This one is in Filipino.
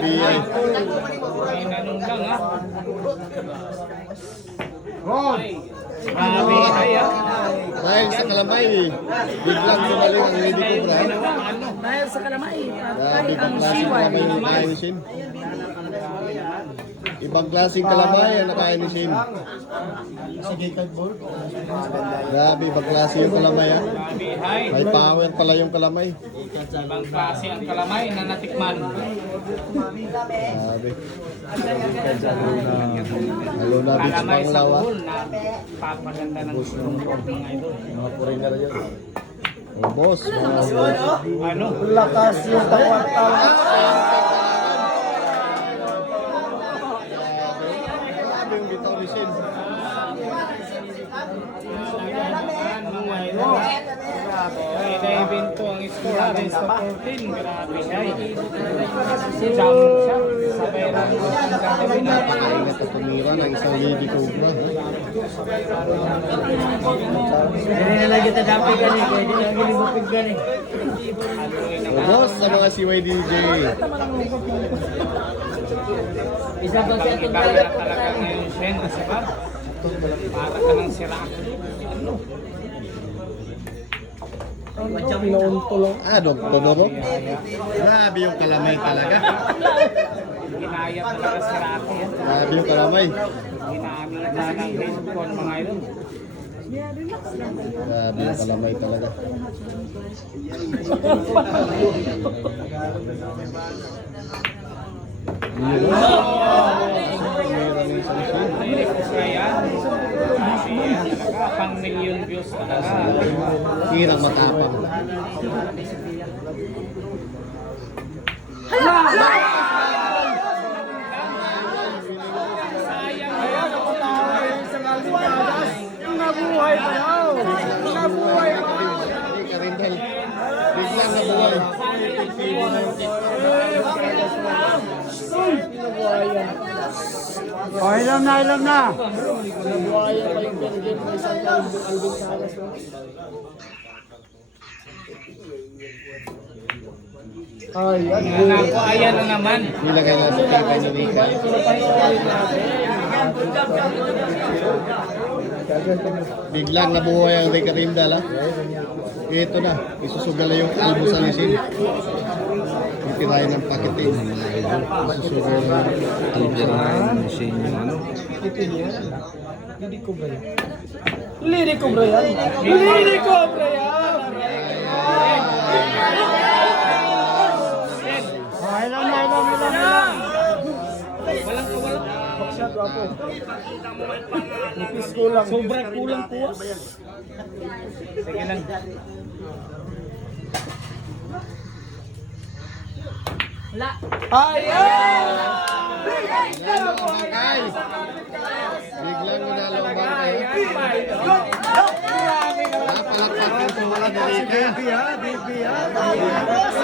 BBI. May nanong lang ha. Grabe, ay Dahil sa kalamay, biglang gumaling ang Lady Cobra. Dahil sa kalamay, Grabe, ang ibang klaseng siway. kalamay yung nakain ni Shin. Ibang klaseng kalamay ang nakain ni Shin. Grabe, ibang klase yung kalamay ha. Babihay. May power pala yung kalamay. Ibang klase ang kalamay na natikman. Grabe. Lalo na beach Kalamay sa Banglaw ha. pool na papaganda ng structure mga idol. Oh, boss, mga Ano? lakas yung tawag-tawag. grabe yung bitaw ni Shin. Mga idol. May na-evento ang score ha. Race to 14. Grabe siya. Jump siya. Sabay lang ang gagawin na. Ingat at tumira ng isang Lady Cobra. Ha? Hindi na lagi kita dapat gani, hindi na lagi libupig gani. Oh, boss, sa mga CYDJ. Isa ba siya itong Iba na talaga ngayon Shen. Kasi ba? Para ka ng sirako. Ano? Todoro. Grabe yung kalamay talaga. Ginaya talaga sirako yan. Grabe yung kalamay. Ginamit na ng headphone mga idol. Grabe yung kalamay talaga. Hindi ko kaya. Talaga, pang million views talaga. Hirang matapang. Nabuhay pa yaw! Nabuhay pa! Hindi ka rin dahil biglang nabuhay. Oh, ilam na, ilam na! Nako, ayan na naman. Nilagay na sa kita ni Rika. Biglang nabuhay ang Rika Rindal ha. Ito na, isusugala yung almusal ni Sin. Titirayan ng paketing. Isusugala yung Tirahin mo siya yung ano. Lidi Cobra yan! Lidi Cobra yan! Lidi Cobra yan! Oh, ilam na, ilam na! Walang kawalang. Baksyat, wapo. Nipis kulang. Sobrang kulang po. Sige lang. Ayan! biglang bangkay. Biglang nanalo ang bangkay. Napalakpak yung sumala ni Rika. Bibi ha, bibi ha.